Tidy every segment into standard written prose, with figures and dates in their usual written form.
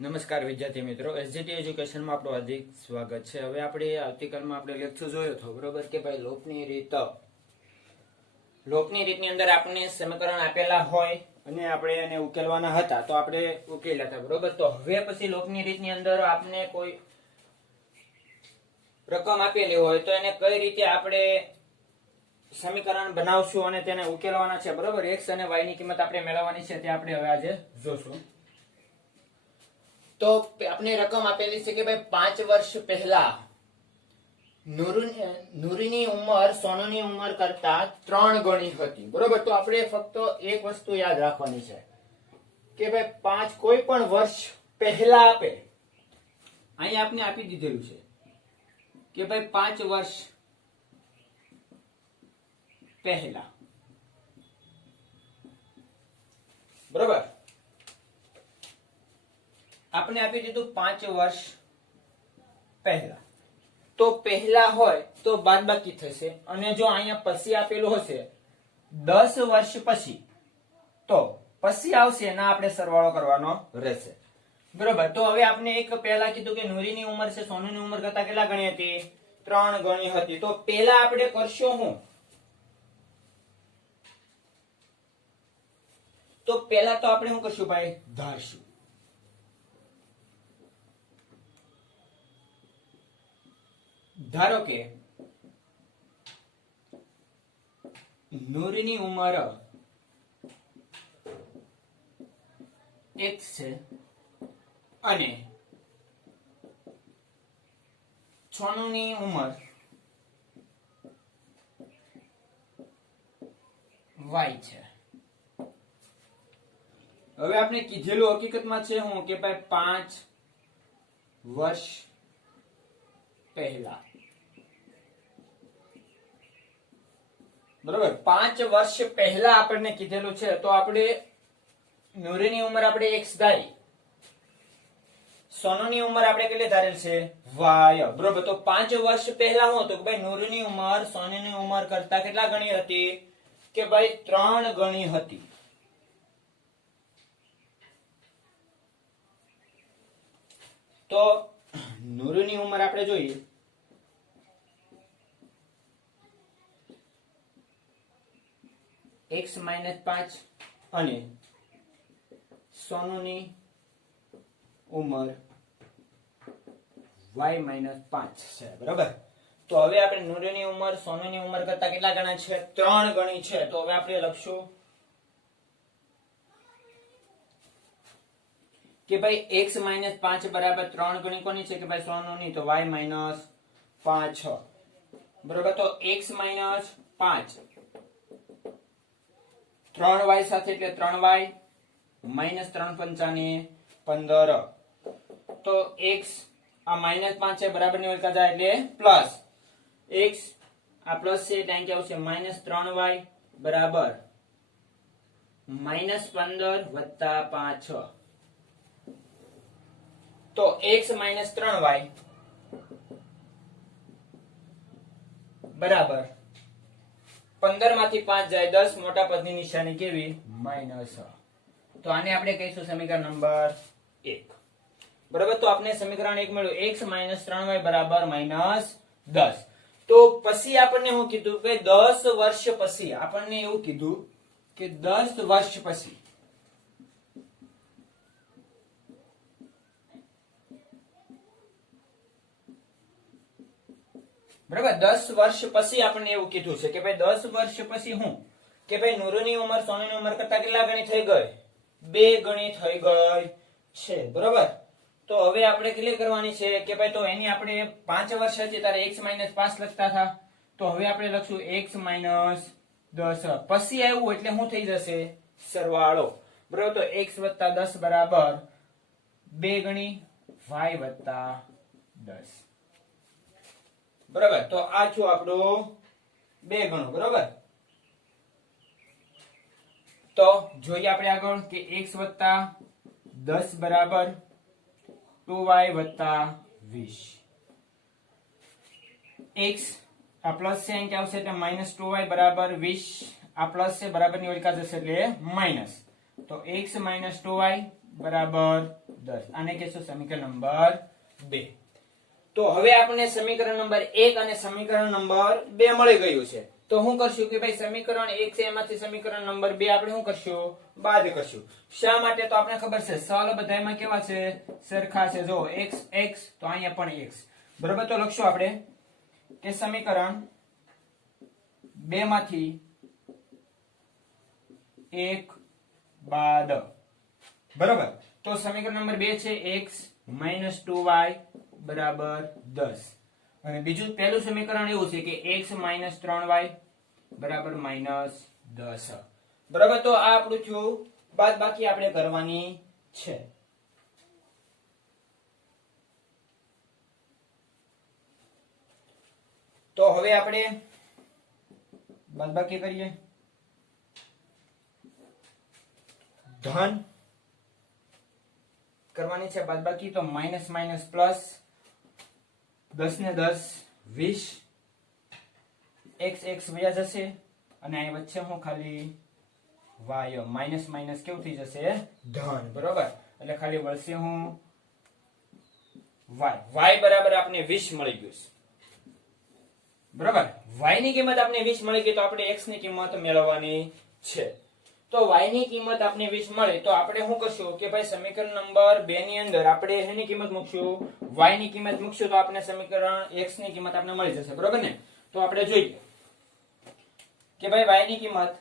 નમસ્કાર વિદ્યાર્થી મિત્રો, એસજીટી એજ્યુકેશનમાં આપણું હાર્દિક સ્વાગત છે। હવે આપણે આવતીકાલમાં આપણે લેક્ચર જોયો હતો, બરોબર કે ભાઈ લોપની રીતની અંદર આપણને સમીકરણ આપેલા હોય અને આપણે એને ઉકેલવાના હતા, તો આપણે ઉકેલ્યા હતા, બરોબર। તો હવે પછી લોપની રીતની અંદર આપને કોઈ રકમ આપેલી હોય તો એને કઈ રીતે આપણે સમીકરણ બનાવશું અને તેને ઉકેલવાના છે, બરોબર। x અને y ની કિંમત આપણે મેળવવાની છે, તે આપણે હવે આજે જોશું। તો આપણે રકમ આપેલી છે કે ભાઈ 5 વર્ષ પહેલા નૂરીની ઉંમર સોનુની ઉંમર કરતા 3 ગણી હતી, બરોબર। તો આપણે ફક્ત એક વસ્તુ યાદ રાખવાની છે કે ભાઈ 5 કોઈ પણ વર્ષ પહેલા આપે, અહીં આપણે આપી દીધેલું છે કે ભાઈ 5 વર્ષ પહેલા, બરોબર। આપણે આપી દીધું 5 વર્ષ પહેલા, તો પહેલા હોય તો બાદબાકી થશે, અને જો અહીંયા પછી આપેલું હશે 10 વર્ષ પછી, તો પછી આવશે ના આપણે સરવાળો કરવાનો રહેશે, બરોબર। તો હવે આપણે એક પહેલા કીધું કે નૂરીની ઉંમર છે સોનુની ઉંમર કરતા કેટલા ગણી હતી? 3 ગણી હતી। તો પહેલા આપણે કરશું હું? તો પહેલા તો આપણે શું કરશું ભાઈ? ધારશું। ધારો કે નૂરની ઉંમર x છે અને સોનુની ઉંમર y છે। હવે આપણે કીધેલું હકીકતમાં છે હું કે ભાઈ 5 વર્ષ પહેલા, બરોબર। 5 વર્ષ પહેલા આપણને કીધેલું છે, તો આપણે નૂરીની ઉંમર આપણે x ધારી, સોનુની ઉંમર આપણે કેટલી ધારેલ છે? y, બરોબર। તો 5 વર્ષ પહેલા હું તો કે ભાઈ નૂરીની ઉંમર સોનુની ઉંમર કરતા કેટલા ગણી હતી? કે ભાઈ 3 ગણી હતી। તો નૂરીની ઉંમર આપણે જોઈએ x - 5 અને સોનુની ઉંમર y - 5 છે, બરાબર। તો હવે આપણે નૂરીની ઉંમર સોનુની ઉંમર કરતા કેટલા ગણા છે? 3 ગણી છે। તો હવે આપણે લખશું કે ભાઈ x - 5 બરાબર 3 ગણી કોની છે? કે ભાઈ સોનુની, તો y - 5, બરાબર। તો x - 5 3y સાથે એટલે 3y -3 પંચાને 15, તો x આ -5 છે બરાબર ની વળતા જાય એટલે પ્લસ, x આ પ્લસ છે એટલે અહીં આવશે -3y બરાબર -15 વત્તા 5, તો x - 3y બરાબર 15 માંથી 5 જાય 10, મોટા પદની નિશાની કેવી? માઈનસ। તો આને આપણે કહીશું સમીકરણ નંબર 1, બરાબર। તો આપણે સમીકરણ 1 મળ્યું, x - 3y બરાબર -10। તો પછી આપણને શું કીધું કે 10 વર્ષ પછી, આપણને એવું કીધું કે 10 વર્ષ પછી, બરાબર। 10 વર્ષ પછી આપણને એવું કીધું છે કે ભાઈ 10 વર્ષ પછી હું કે ભાઈ નૂરીની ઉંમર સોનુની ઉંમર કરતા કેટલા ગણી થઈ ગઈ? 2 ગણી થઈ ગઈ છે, બરાબર। તો હવે આપણે કેટલી કરવાની છે કે ભાઈ, તો એની આપણે 5 વર્ષ હતી ત્યારે x - 5 લખતા હતા, તો હવે આપણે લખશું x - 10, પછી આવ્યું એટલે શું થઈ જશે? સરવાળો, બરાબર। તો x + 10 બરાબર 2 ગણી y + 10, બરાબર। તો આ છું આપણું 2 ગણું, બરાબર। તો જોઈએ આપણે આગળ કે x + 10 બરાબર 2y + 20, x આ પ્લસ છે અહીં આવશે એટલે -2y બરાબર 20, આ પ્લસ છે બરાબર ની ઓળખા જશે એટલે માઈનસ, તો x - 2y બરાબર 10 આને કહેશું સમીકરણ નંબર 2. તો હવે આપણને સમીકરણ નંબર 1 અને સમીકરણ નંબર 2 મળી ગયું છે. તો શું કરશું કે ભાઈ સમીકરણ 1 છે એમાંથી સમીકરણ નંબર 2 આપણે શું કરશું? બાદ કરશું. શા માટે? તો આપણે ખબર છે સલ બધાયમાં કેવા છે? સરખા છે. જો x x તો અહીંયા પણ x. બરાબર, તો લખશું આપણે કે સમીકરણ 2 માંથી 1 બાદ. બરાબર, તો સમીકરણ નંબર 2 છે x 2y બરાબર 10. અને બીજું પહેલું સમીકરણ એવું છે કે x 3y બરાબર -10. બરાબર, તો આ આપણું થયું બાદ બાકી આપણે કરવાની છે. તો હવે આપણે બાદ બાકી કરીએ. ધન કરવાની છે બાદ બાકી, તો માઇનસ માઇનસ પ્લસ 10 ને 10 20 x x વયા જશે અને અહીં વચ્ચે હું ખાલી y માઇનસ માઇનસ કેવું થઈ જશે? ધન. બરોબર, એટલે ખાલી વળશે હું y બરાબર આપણે 20 મળી ગયું છે. બરાબર, y ની કિંમત આપણે 20 મળી ગઈ તો આપણે x ની કિંમત મેળવવાની છે. તો y ની કિંમત આપણે 20 મળે તો આપણે શું કરશું કે ભાઈ સમીકરણ નંબર 2 ની અંદર આપણે એની કિંમત મૂકશું, y ની કિંમત મૂકશું તો આપણે સમીકરણ x ની કિંમત આપણે મળી જશે. બરોબર ને? તો આપણે જોઈએ કે ભાઈ y ની કિંમત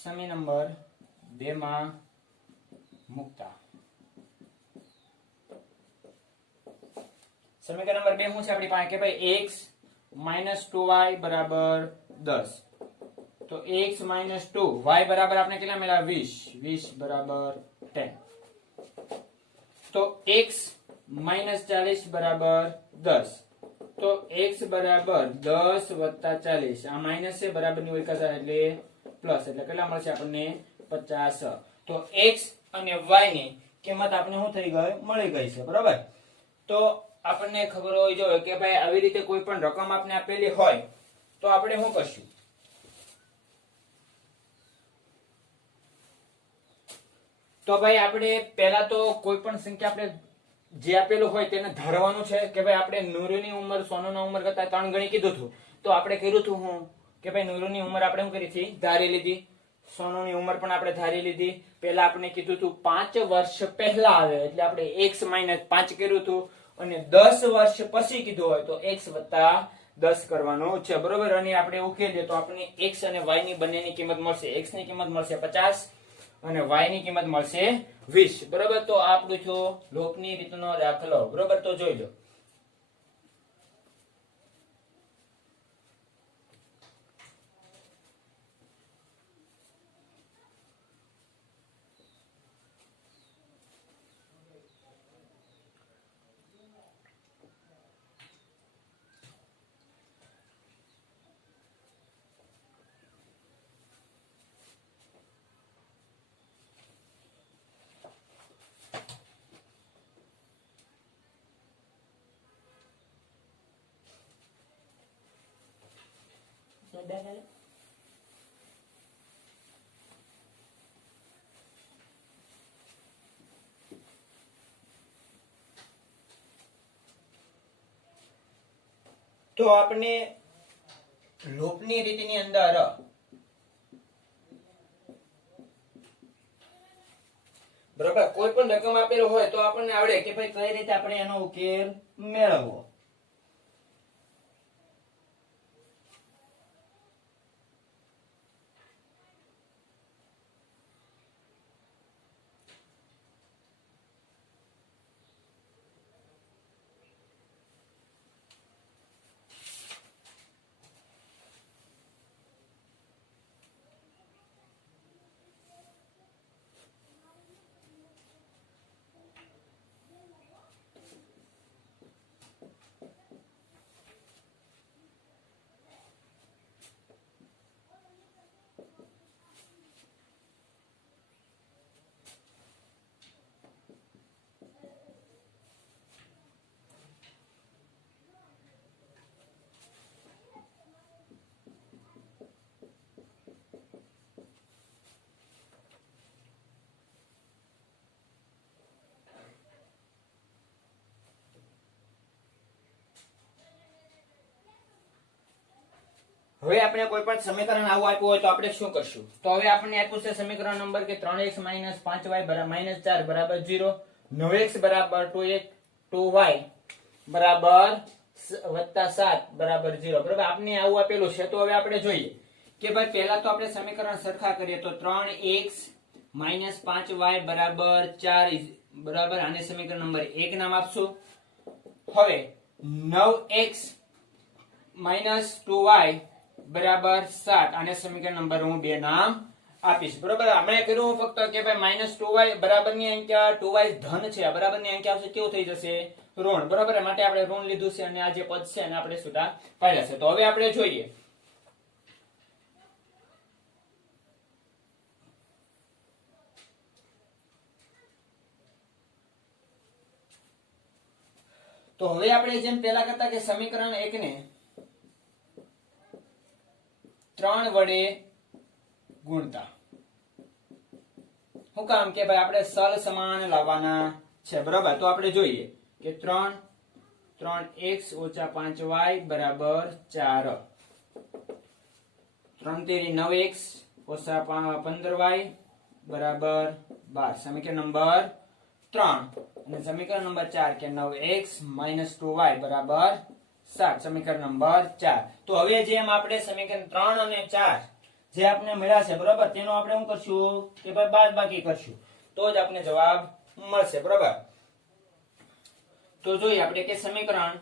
સમી નંબર 2 માં મૂકતા સમીકરણ નંબર 2 શું છે આપણી પાસે કે ભાઈ x -2y બરાબર 10. તો x - 2 y બરાબર આપણે કેટલા મળ્યા? 20. 20 બરાબર 10. તો x -40 બરાબર 10. તો x બરાબર 10 વત્તા 40. આ માઇનસ છે, બરાબર ની હોય એટલે પ્લસ, એટલે કેટલા મળશે આપણને? 50. તો x અને y ની કિંમત આપણે શું થઈ ગઈ? મળી ગઈ છે. બરાબર, તો આપણને ખબર હોય જોઈએ કે ભાઈ આવી રીતે કોઈ પણ રકમ આપને આપેલી હોય તો આપણે શું કરશું? તો ભાઈ આપણે પહેલા તો કોઈ પણ સંખ્યા આપણે જે આપેલું હોય તેને ધારવાનું છે કે ભાઈ આપણે નૂરુની ઉંમર સોનુના ઉંમર કરતા 3 ગણી કીધું હતું. તો આપણે કર્યું હતું હું કે ભાઈ નૂરુની ઉંમર આપણે શું કરી હતી? ધારી લીધી. સોનુની ઉંમર પણ આપણે ધારી લીધી. પહેલા આપણે કીધું હતું 5 વર્ષ પહેલા આવે એટલે આપણે x - 5 કર્યું હતું. અને 10 વર્ષ પછી કીધું હોય તો x + 10 કરવાનો છે. બરોબર, અને આપણે ઉકેલીએ તો આપણને x અને y ની બંનેની કિંમત મળશે. x ની કિંમત મળશે 50 અને y ની કિંમત મળશે 20. બરોબર, તો આ આપણું થયો લોપની રીતનો દાખલો. બરોબર, તો જોઈ લો. તો આપણે લોપની રીતની અંદર બરાબર કોઈ પણ રકમ આપેલો હોય તો આપણને આવડે કે ભાઈ કઈ રીતે આપણે એનો ઉકેલ મેળવવો. હવે આપણે કોઈ પણ સમીકરણ આવું આપ્યું હોય તો આપણે શું કરશું? તો હવે આપણને આપ્યું છે સમીકરણ નંબર કે 3x - 5y - 4 બરાબર 0, 9x બરાબર 2y બરાબર +7 બરાબર 0. બરાબર, આપને આવું આપેલું છે. તો હવે આપણે જોઈએ કે ભાઈ પહેલા તો આપણે સમીકરણ સરખા કરીએ તો 3x - 5y બરાબર 4 બરાબર, આને સમીકરણ નંબર 1 નામ આપશું. હવે 9x - 2y બરાબર 7, આને સમીકરણ નંબર હું 2 નામ આપીશ. બરાબર, આપણે કર્યું ફક્ત કે ભાઈ -2y બરાબર ની અંક્યા 2y ધન છે, બરાબર ની અંક્યા આવશે કેવું થઈ જશે? ઋણ. બરાબર, માટે આપણે ઋણ લીધું છે અને આ જે પદ છે એને આપણે છૂટા પાડ્યા છે. તો હવે આપણે જોઈએ તો હવે આપણે જેમ પેલા કરતા કે સમીકરણ 1 ને 3 વડે ગુણતા. શું કામ? કે ભાઈ આપણે સલ સમાન લાવવાના છે. બરાબર, તો આપણે જોઈએ કે 3x - 5y બરાબર 4, 3 તેરી 9x - 15y બરાબર 12, સમીકરણ નંબર 3. અને સમીકરણ નંબર 4 કે 9x - 2y બરાબર 7, સમીકરણ નંબર 4. તો હવે જેમ આપણે સમીકરણ 3 અને 4 જે આપણે મળ્યા છે, બરાબર, તેનો આપણે શું કરશું કે ભાઈ બાદબાકી કરશું તો જ આપણે જવાબ મળશે. બરાબર, તો જોઈએ આપણે કે સમીકરણ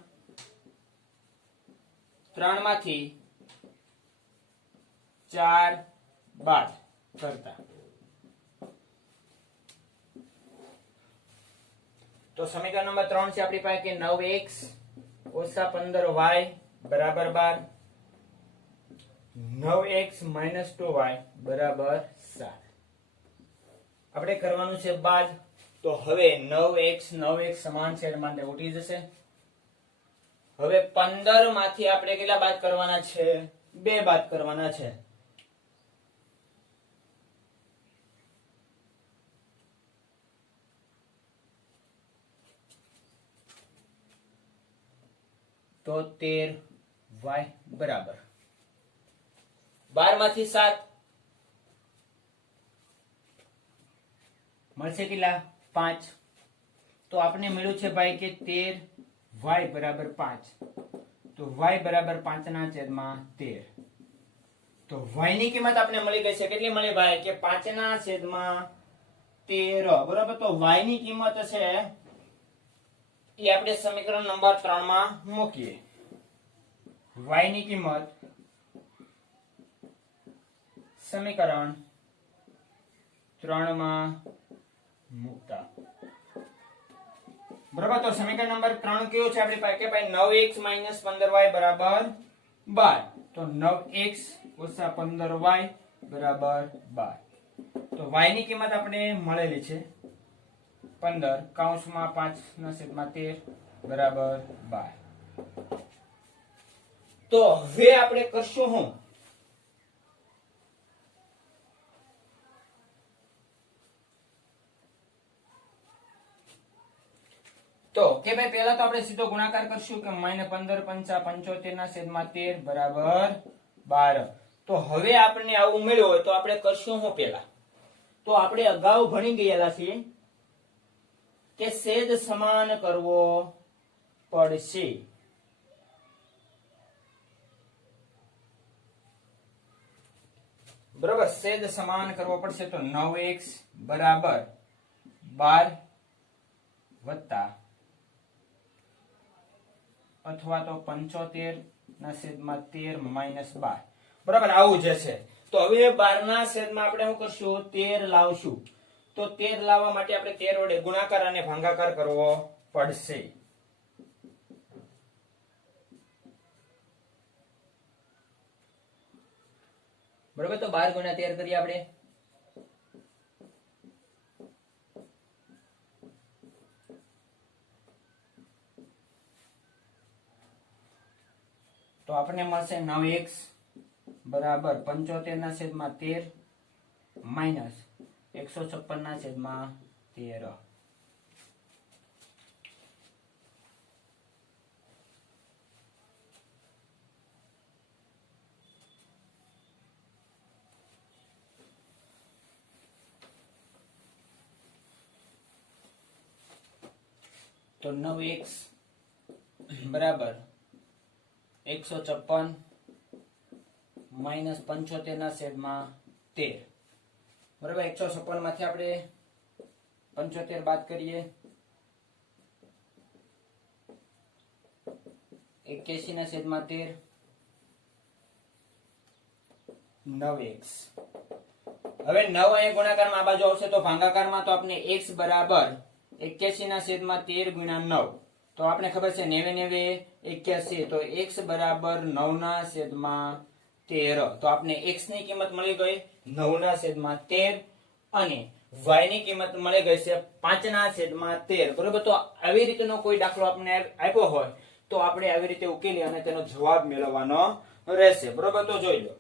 3 માંથી 4 બાદ કરતા. તો સમીકરણ નંબર 3 છે આપણી પાસે કે 9x - 15y બરાબર 12, 9x - 2y બરાબર 7. આપણે કરવાનું છે બાદ. તો હવે 9x સમાન છે એટલે માટે ઉઠી જશે. હવે 15 માંથી આપણે કેટલા બાદ કરવાના છે? 2 બાદ કરવાના છે. તો 13y બરાબર 12 માંથી 7 મળશે કેટલા? 5. તો આપણે મળ્યું છે ભાઈ કે 13y બરાબર 5. તો y બરાબર 5 ના છેદમાં 13. તો y ની કિંમત આપણે મળી ગઈ છે. કેટલી મળી ભાઈ? કે 5 ના છેદમાં 13. બરાબર, તો y ની કિંમત છે એ આપણે સમીકરણ નંબર 3 માં મૂકીએ. y ની કિંમત સમીકરણ 3 માં મૂકતા. બરાબર, તો સમીકરણ નંબર 3 કયું છે આપણી પાસે? કે ભાઈ 9x - 15y બરાબર 12. તો 9x - 15y બરાબર 12. તો y ની કિંમત આપણે મળેલી છે 15 કૌંસમાં 5 ના છેદમાં 13 બરાબર 12. તો હવે આપણે કરશું હું? તો કે ભાઈ પહેલા તો આપણે સીધો ગુણાકાર કરશું કે -15 પંચા 75 ના છેદમાં 13 બરાબર 12. તો હવે આપણને આવું મળ્યું હોય તો આપણે કરશું હું પહેલા? તો આપણે અગાઉ ભણી ગયેલા છીએ કે છેદ સમાન કરવો પડશે. બરાબર, છેદ સમાન કરવો પડશે. તો 9x બરાબર 12 વત્તા અથવા તો 75 ના છેદમાં 13 -12. બરાબર, આવું જે છે. તો હવે 12 ના છેદમાં આપણે શું કરશું? 13 લાવશું. તો 13 લાવવા માટે આપણે 13 વડે ગુણાકાર અને ભાગાકાર કરવો પડશે. બરાબર, તો 12 ગુણ્યા 13 કરીએ આપણે. તો આપણને મળશે 9x બરાબર 75 ના છેદમાં 13 માઇનસ 156 ના છેદમાં 13. તો 9x બરાબર 156 માઇનસ 75 ના છેદમાં 13 બરાબર 156 માંથી આપણે 75 બાદ કરીએ 81 ના છેદમાં 13 9x હવે 9 અહીંયા ગુણાકારમાં આ બાજુ આવશે તો ભાગાકારમાં તો આપણે x બરાબર 81 ના છેદમાં 13 ગુણ્યા 9 તો આપણે ખબર છે 90 81 તો x બરાબર 9 ના છેદમાં 13 તો આપણે x ની કિંમત મળી ગઈ 9 ના છેદમાં 13 અને y ની કિંમત મળી ગઈ છે 5 ના છેદમાં 13 બરોબર તો આવી રીતનો કોઈ દાખલો આપણે આપ્યો હોય તો આપણે આવી રીતે ઉકેલી અને તેનો જવાબ મેળવવાનો રહેશે બરોબર તો જોઈ લો